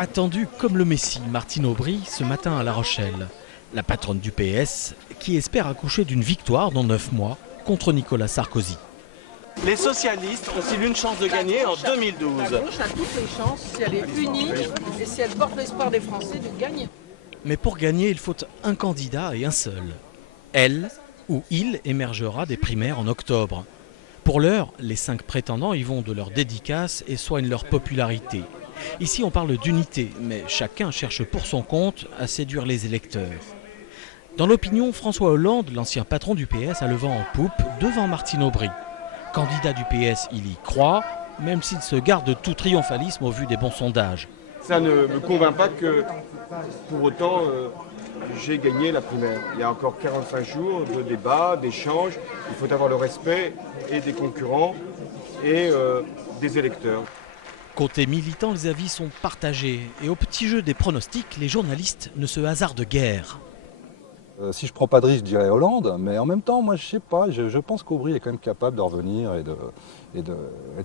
Attendue comme le Messie, Martine Aubry, ce matin à La Rochelle. La patronne du PS qui espère accoucher d'une victoire dans 9 mois contre Nicolas Sarkozy. Les socialistes ont-ils une chance de gagner en 2012? La gauche a toutes les chances, si elle est unie et si elle porte l'espoir des Français, de gagner. Mais pour gagner, il faut un candidat et un seul. Elle ou il émergera des primaires en octobre. Pour l'heure, les 5 prétendants y vont de leur dédicace et soignent leur popularité. Ici, on parle d'unité, mais chacun cherche pour son compte à séduire les électeurs. Dans l'opinion, François Hollande, l'ancien patron du PS, a le vent en poupe devant Martine Aubry. Candidat du PS, il y croit, même s'il se garde de tout triomphalisme au vu des bons sondages. Ça ne me convainc pas que, pour autant, j'ai gagné la primaire. Il y a encore 45 jours de débat, d'échanges. Il faut avoir le respect et des concurrents et des électeurs. Côté militant, les avis sont partagés. Et au petit jeu des pronostics, les journalistes ne se hasardent guère. Si je prends pas de risque, je dirais Hollande, mais en même temps, moi je sais pas, je pense qu'Aubry est quand même capable de revenir et de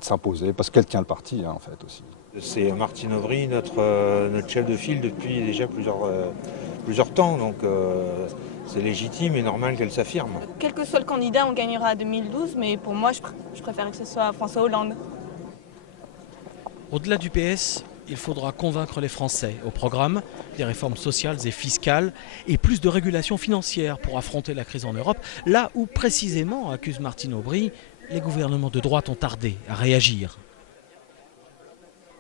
s'imposer, parce qu'elle tient le parti en fait aussi. C'est Martine Aubry, notre chef de file depuis déjà plusieurs temps, donc c'est légitime et normal qu'elle s'affirme. Quel que soit le candidat, on gagnera à 2012, mais pour moi, je préfère que ce soit François Hollande. Au-delà du PS, il faudra convaincre les Français. Au programme, des réformes sociales et fiscales et plus de régulation financière pour affronter la crise en Europe, là où précisément, accuse Martine Aubry, les gouvernements de droite ont tardé à réagir.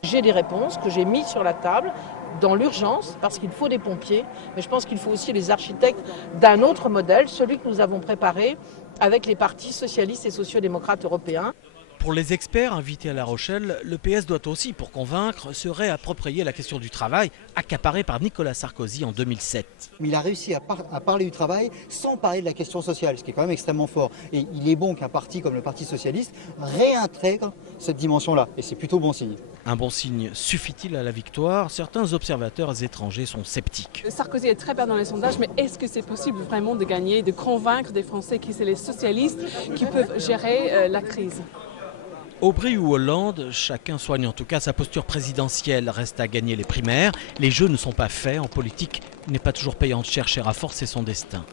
J'ai des réponses que j'ai mises sur la table dans l'urgence, parce qu'il faut des pompiers, mais je pense qu'il faut aussi les architectes d'un autre modèle, celui que nous avons préparé avec les partis socialistes et sociaux-démocrates européens. Pour les experts invités à La Rochelle, le PS doit aussi, pour convaincre, se réapproprier la question du travail, accaparée par Nicolas Sarkozy en 2007. Mais il a réussi à parler du travail sans parler de la question sociale, ce qui est quand même extrêmement fort. Et il est bon qu'un parti comme le Parti socialiste réintègre cette dimension-là, et c'est plutôt bon signe. Un bon signe suffit-il à la victoire? Certains observateurs étrangers sont sceptiques. Sarkozy est très bien dans les sondages, mais est-ce que c'est possible vraiment de gagner, de convaincre des Français que c'est les socialistes qui peuvent gérer la crise? Aubry ou Hollande, chacun soigne en tout cas sa posture présidentielle. Reste à gagner les primaires. Les jeux ne sont pas faits. En politique, il n'est pas toujours payant de chercher à forcer son destin.